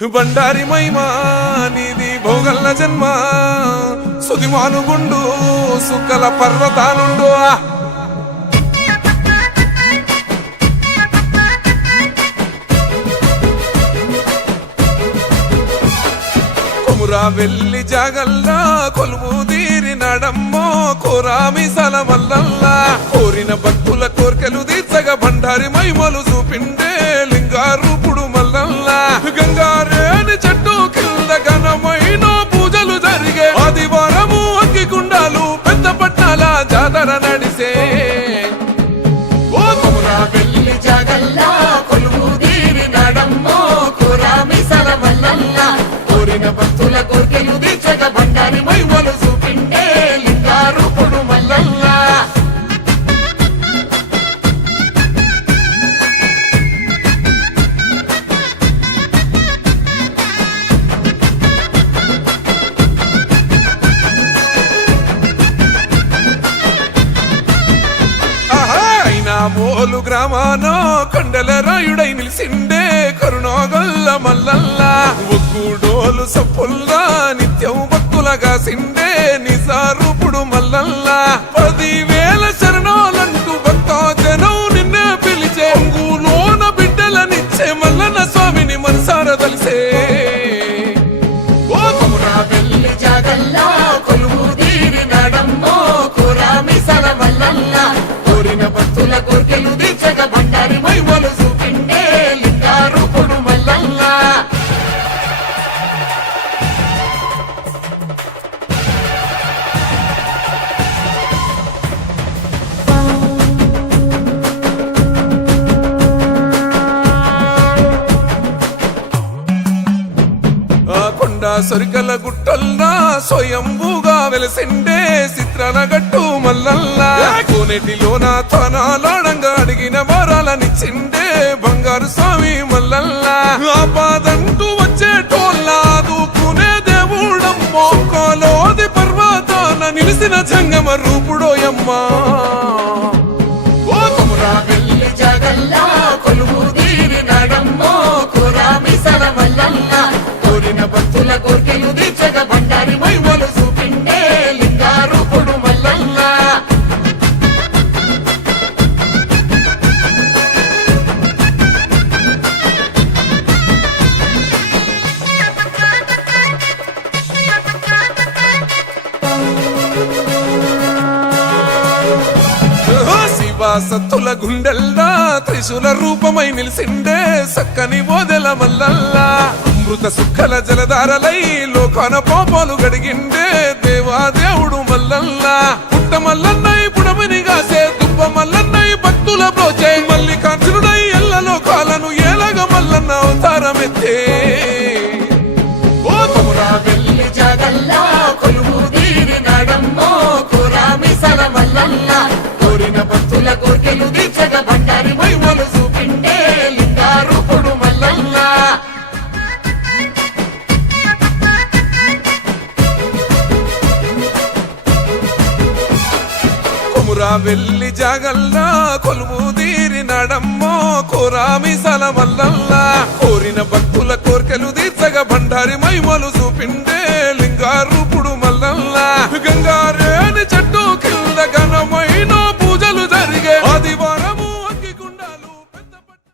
బండారి మహిమా నీది భోగల్ల జన్మ. సుదిమానుగుండు సుక్కల పర్వతానుండు. కొమురా వెళ్ళి జాగల్లా కొలువు తీరి నడమ్మో కోరామి సలమల్లల్లా కోరిన భక్తుల కోర్కెలు తీర్చగా బండారి మహిమలు జాతర వెళ్ళి జాగల్లా కొలువు తీరి నడమ్మో కోరిన భక్తుల కోరికలు తీర్చక బండారి మై చూపిండే అయినా గ్రామానో కొండల రాయుడై నిలిసిండే కరుణోగల్ల మల్లల్లా. ఒక్కుడోలు సప్పుల్లా నిత్యం భక్తులగా సిండే నిజారూపుడు మల్లల్లా. పదివేల శరణాలంటూ భక్తాజనం నిన్నే పిలిచే ఒంగులోన బిడ్డలనిచ్చే మల్లన్న స్వామిని మనసార తలిసే. జాగల్లా కొలువు తీరి నడమ్మో కోరామి సలమల్లల్లా కోరిన సరికల గుట్టల్లా స్వయంభూగా వెలసిండే చిత్రాల గట్టు మల్లల్లా. కోనేటిలోన తనాలాడంగా అడిగిన వరాలనిచ్చిండే బంగారు స్వామి సత్తుల గుండెల్లా త్రిశూల రూపమై నిలిసిండే సక్కని బోదెల మల్లల్లా. అమృత సుఖల జలధారలై లోకాన పాపాలు గడిగిండే దేవాదేవుడు మల్లల్లా. వెళ్ళి జాగల్లా కొలువు తీరి నడమ్మో కోరామి సలమల్లల్లా కోరిన భక్తుల కోరికలు తీర్చగా భండారి మైమలు చూపిండే.